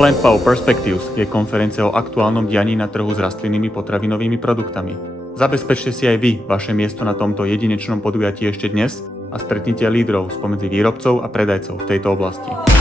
Plant Power Perspectives je konferencia o aktuálnom dianí na trhu s rastlinnými potravinovými produktami. Zabezpečte si aj vy vaše miesto na tomto jedinečnom podujatí ešte dnes a stretnite lídrov spomedzi výrobcov a predajcov v tejto oblasti.